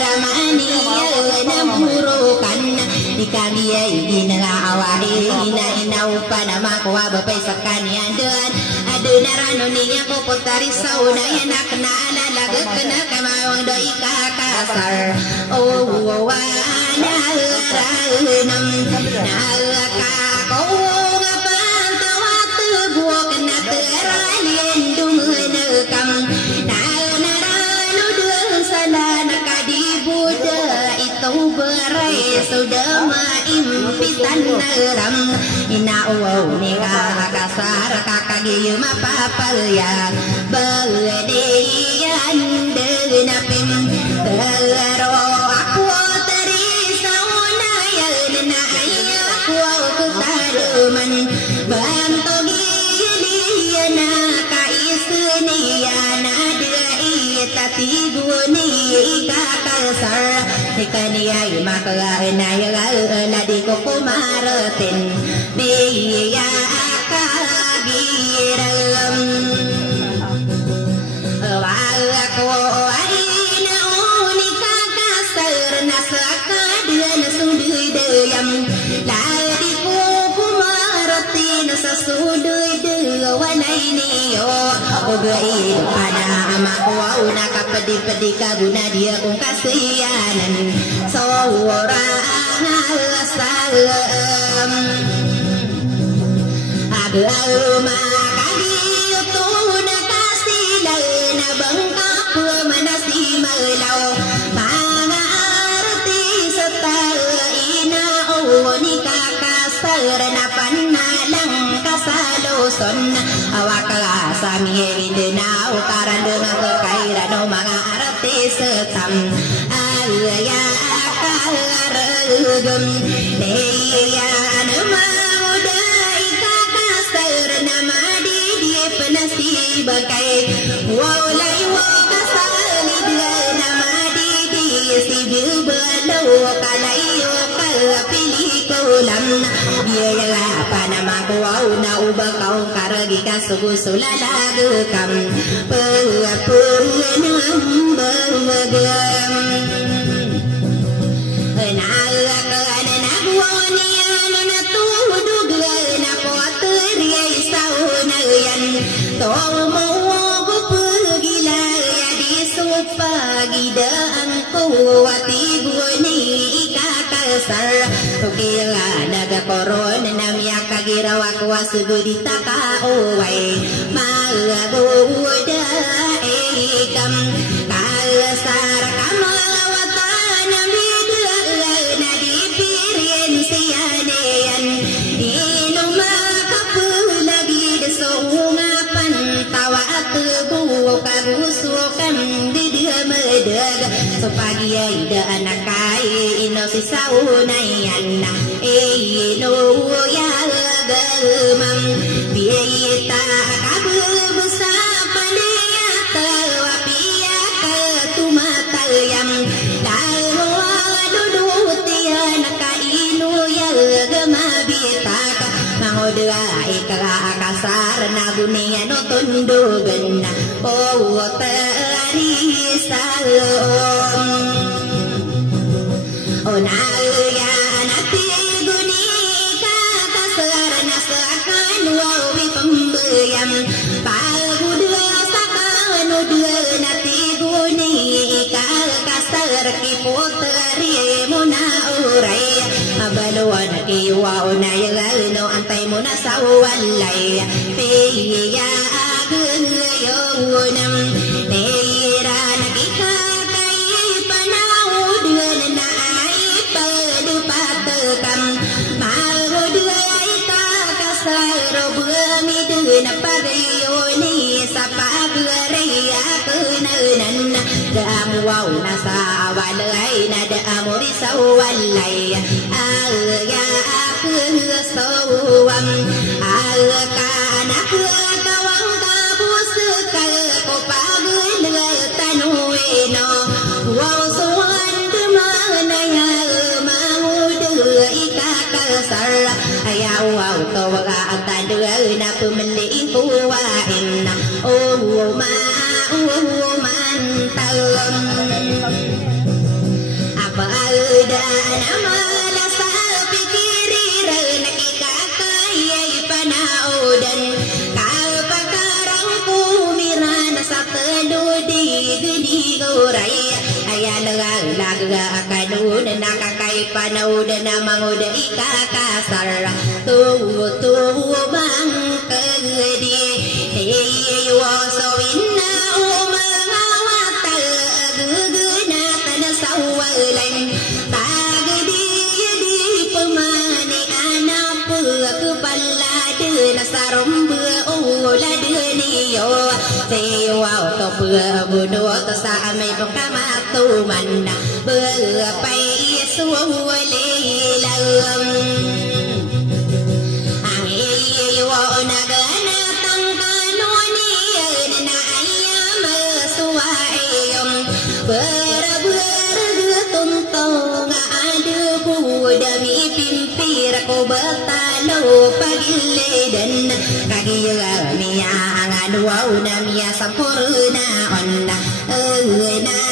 ramani namurukan dikami ginawai inau panama ko abapasakan yandan aduna ranoniya ko potari sauna yana kana alaga kana kamayong do ikakasar oh wa na ranam nakako ngapantawat buok na teralien dumnekam narano dun sana nakadibuda itu berai sudah maimpitan neram inau ni kakasar kakagi mapapal ya berdian denapim tero aku terisauna ya naya aku ketaduman bantogi liana kaisniana dai tati guni kakasar ikaniya makanaya ladi ko kumaratin biya kagiram wako ay nauni kakasar nasaka diyan suduy dayam ladi ko kumaratin sa suduy dawanay niyo ugay pana amakuwaw nakapadi-padi ka guna dia kung kasiyanan sobrang alasam aglaw makagiyuto na kasilaw na bangkap manasimaw mga artis sa tao ni kakasar na panalang kasaloson awakala sa ngin na ukaran dengan kekairan mga artis tam alaya kalaragam neya mau dai kakasar nama di penasib kai walai wakasali dia nama di sibil belau kalayo kalpili kulam biaya panama kuau na ubah kau karagi kasugu sulalagam pengenam bergam nalakan nabuanian natudugan apotri saunayan tomo ko pergilaya di supagidaan kuwati guni kakasar tukila nagakoron namya kagirawa kuwasugudita kaoway magabuda ekam kalasar kamalawatan namidala na dipirin siyaneyan inumakapulagi desungapan tawat bukarusukan didamadag supagiyay da anakay ino si saunayan ino yagamam biyita kabubusa paniyata wapiya katumatayam dalawa dudutiyan kainu yagamabita mahodwa ikakasar na buniyan o tundugan o tarisalom o nalya natiguni kakasar na sakan wawi pambayam pagudwa sakan udwa natiguni kakasar kiputari mo na uray abaluan kiwa o nayagano antay mo na sa walay piya agayonam nira nakikakay panahod na ay padupatakam mahod ay kakasaro bumid na pagayoni sa paglariya kunanan daamuwaw na sa walay na daamuri sa walay alya akusawam alkanak kawang kabus ko pagulatanuino wow suwan dumanaya mahud ikakasar ayaw wow tawaga ang tadua na pumaliin kuwain man talam ga akanu na nakakai panau na manguda ikakasar tu bang kedi heyo so inna umawata guguna tan sawalan tagdi di pemane anak kepala na sarom ula niyo seyo to budo to sa may pagkamatu man pai suwale lam ang iyo nagana tang kanoni na ayam suwayom tuntong adu budami pimpir ko batalo pagiledan kagiya miya ang aduaw na miya sampurna onna na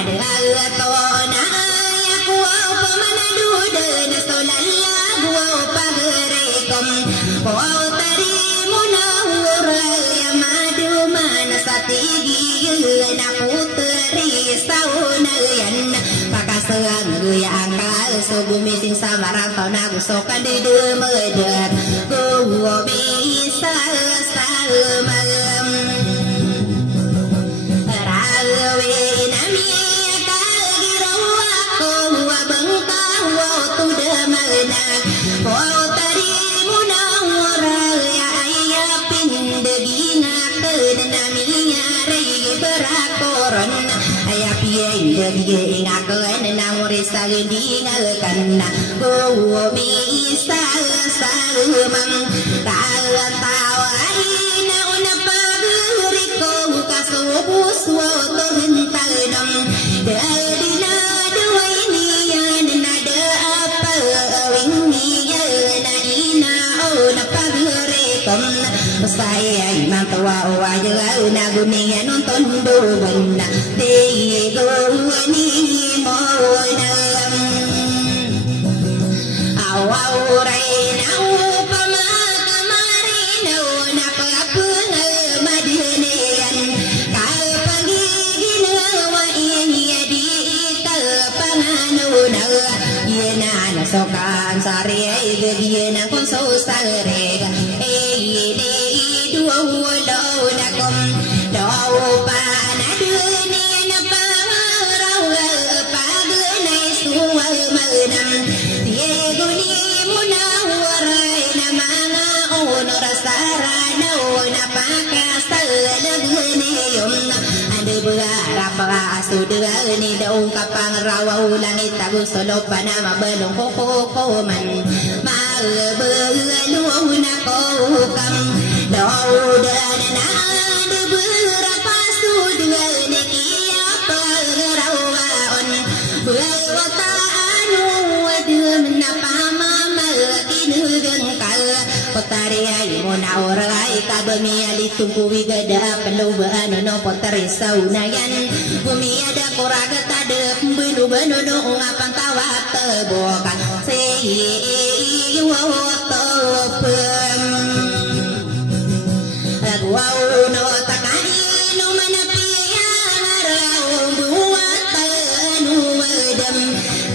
ada to na aku pamanaduda na solalla gua pagrekom ko tari munawur ya madu mana satigi na putri sauna yan pakasan ya angkal so gumisin sa marantau na gusto ka di dumadat gua bisa sa malam rawe nami kagirawa ko bangkawa tu damana ko tari munawur ya ayapin dagina ke nami nyari berakoron ayapien dagi ngakon na murisa gendingalkan ko bisa salmang tawai na una paguriko kasubus wo to hintadam dari na dawai niyan na da apa winniya na ina na pagurikom saya imam tua wajah na guningan nonton doban tego ni moinam awaurai na upama kamarin na pagapun madinian kal pagigin wa inya di kal panganuna yena na sokan sari yena kon so sare sudah ni daung kapang rawau langit tagu solo panama belum koko man mal belu na ko kam dau dan na de berapa sudah ni kia perawan berwata anu de menapa mamal kinu gengkal potari ai monaurai kabemi ali tungku wigada perlu bano no potari saunayan bumi ada koraga tade benu benu no ngapang tawat tebokan sei wo to pem agwau no takani no manapia ngarau buat tanu wedam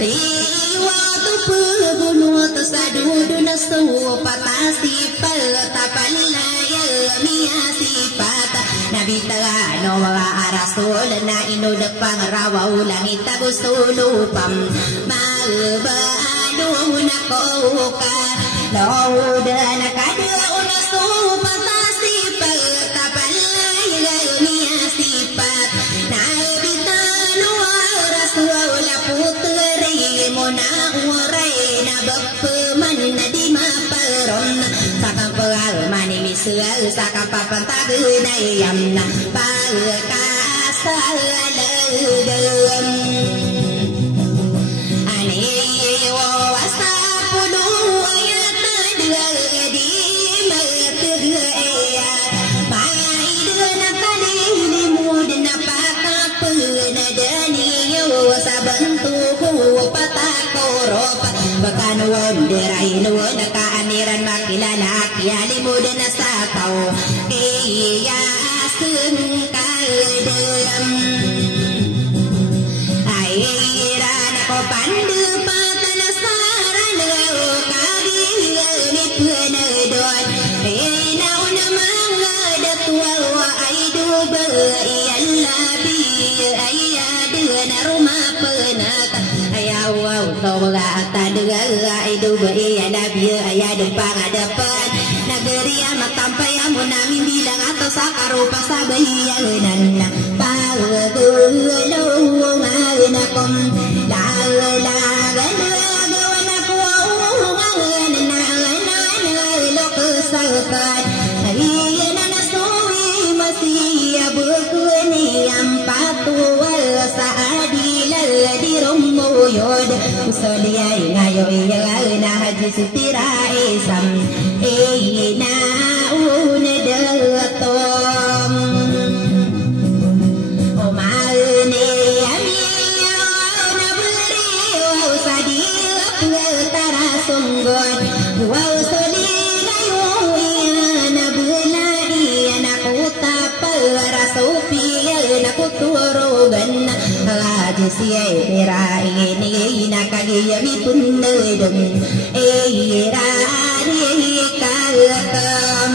riwa tu pugunu tasadu na so patasi pal tapalaya mia sifat nabi tagano wa rasul na ino depang rawau langit tagusulupam malbanu na ko ka laudan kada unasu patasi pal tapalaya mia sifat nabi tanu rasul putri mona urai na bapman di maparon sakang pegal mani misal sakang papan tagunay yamna pagkasal aladam ani wasa puno ayat di magkagaya paidana kanili mud na pakapuna daniyo sa bantuko patakorop bakan wonderay no nakaaniran makilala kiyali mo na sa tao kaya sương ca đêm ai ra có bán đưa ba tan xa ra nơi ca đi đi quên nơi đôi nào năm ngờ đất tua ai đưa bờ yên la bi ai đưa na rumah penak ayah wow tau gata đưa ai đưa bờ yên la bi ayah depan depan negeri amat sampai amunamin bilang atau sakarupa sabayanan pagulong anakom la la gana ko loksakan ayana nasui masih bukuni ampatual saadila di romo yod usolia ngayo na haji sutira isam na unadatom o maune amia na beri wa sadia tara sunggon wa solina na bunai na kuta para sofia na kuturogan haji siai rai ni na kagiya mitundedum ra kalakam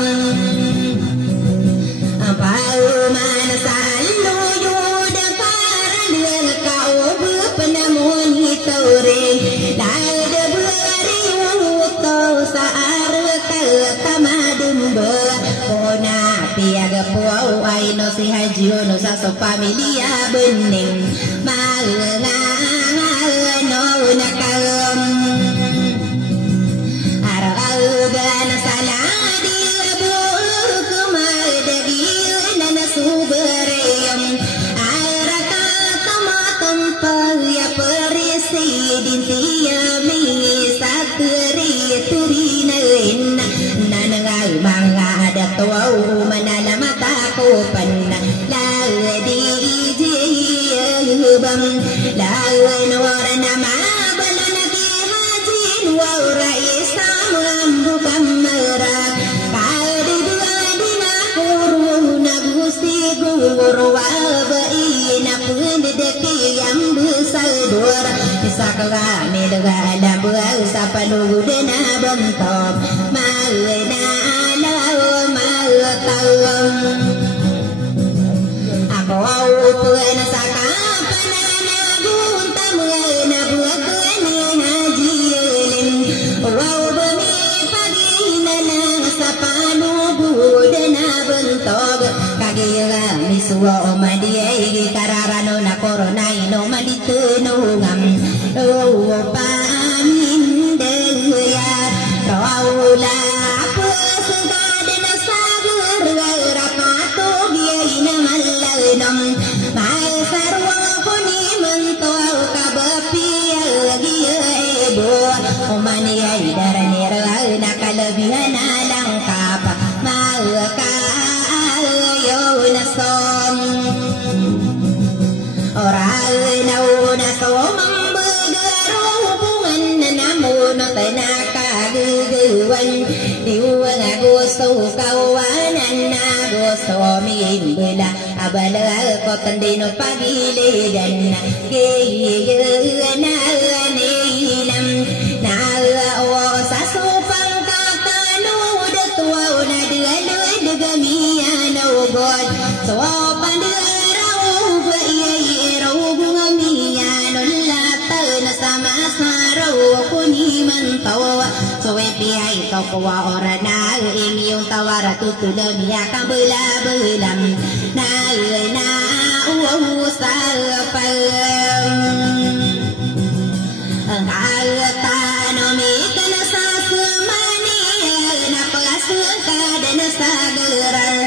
apauman salo yuda paran kau berpenamuni tore lada beri wuto saar kalatamadum be pona piaga puau aino si haji no sa so familia bening malanga no nakam araugan saladi buk madagi nana subereyam araka tamatam paya presiden tiami satri turinain nanangal mangada tuau manala mataku panna ladi jibam lawan warna mabalana di hajin wa raisa bukan merah kali dua dina kuruna gusti guru wabaina pendeki yang besar dua sakala medagala buasa panugu dena bentok malena lawa malatalam aku pun sakapan gunta mena buat ni haji lim wow bentok kagila miswa omadiai kararano na corona ino maditenungam pamin deya raula pesgaden sagur rapato giaina mallanam mai sarwa koni mento kabapia giebo omaniai darani rana kalebihan langkap maka ayona som orang nauna som membegaru hubungan namun tenaka gegewan diuang aku sukawanan aku suami bela abala kotan dino pagi ledan keyena nilam na sasupang katanu detua na dua gamiana god so pandarau rau gamiana lata na sama sarau kuni mantawa so epiai tokwa orana ing tawara tutudamia kabela belam na usapam tano mi kana sa semani na pagasuka dan sagerar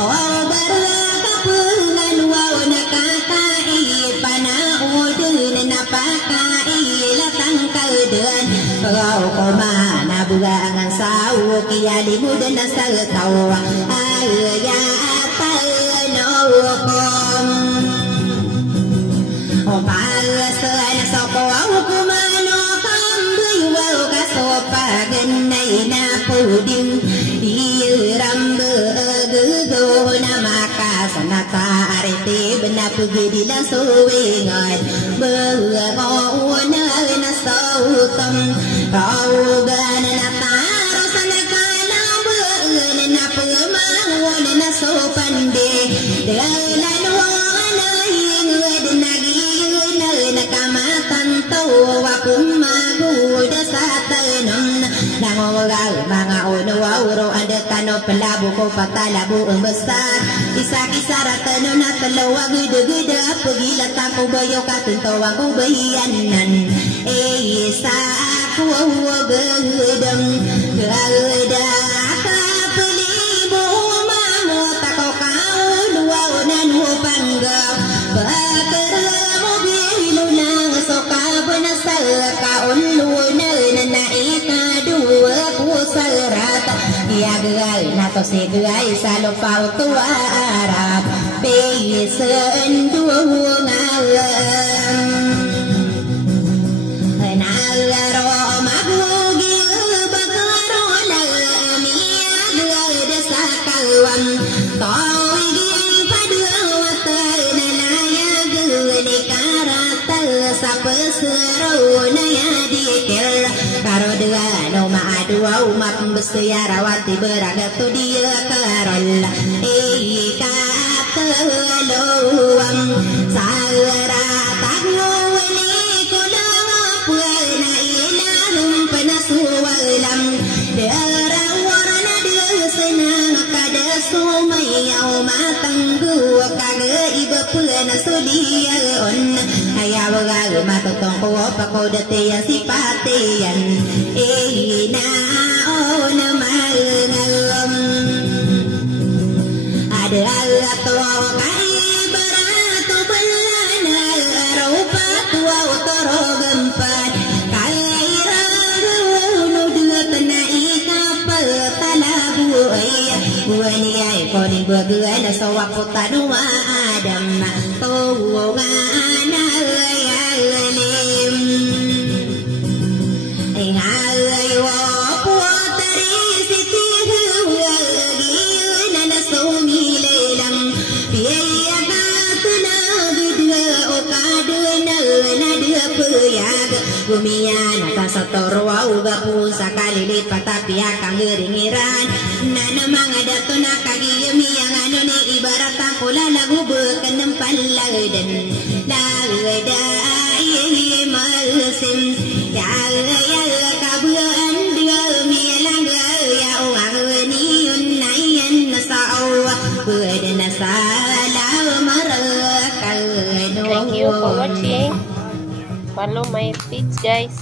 oh berkapungan wow nakakai panaudun napakai latang kaudan kau komana bugangan sawu kia di mudan asal tawa ayah panokom oh palasan soko kumano kambuy wow kasopagan na puding iram begugo na maka pergi di la suwingat bergona na sautam raugan na taro sana kala berna pemawon na sopande dalan wana inged nagi na kamatan tawa kumagu dasatanon nangogal mga uno ada tano pelabu ko patalabu besar isa-isa ratano na talawa gede-gede pagila tako bayo katunto ako bayanan isa ako gedem gada kapelibo mamot ako kauluwa unan upangga bateramo bilo nang sokabo na sa kaunlunan na ikadua pusarata yagal nato sigay sa lupaw tuwarap pisen duwangalam nalaro magugil bakaro lalamiyagal sa kalwan tawigin padawatan nalayag ni karatal sa pesero na yadikil karo no maadua umat beseyarawati beragat tu dia karol ika teluang sara tagwani kulang puana ilarum penasuwalam derang warna dia senang kada sumayau matanggu kada iba puana sudia on ayawagal matotong ko pakodate ya sipatian ina ona malangalam ada alato kai barato belana rupa tua utoro gempat kai ranu dua tenai kapal talabu ai buani ai koni bagana sawako tanua adam to ngana alim ngai wo potari siti huagi nana somi lelam piya katuna gudwa okaduna nadua puyag gumiya nata satorwa uga pusa kalilit patapi akang geringiran nana mangadatuna kagiyami yang anu ni ibarat pula lagu bekenam paladan lagda ayi malsim ya kabuan dia milang ya orang ni unayan nasau bedana salam marakal. Thank you for watching. Follow my feeds guys.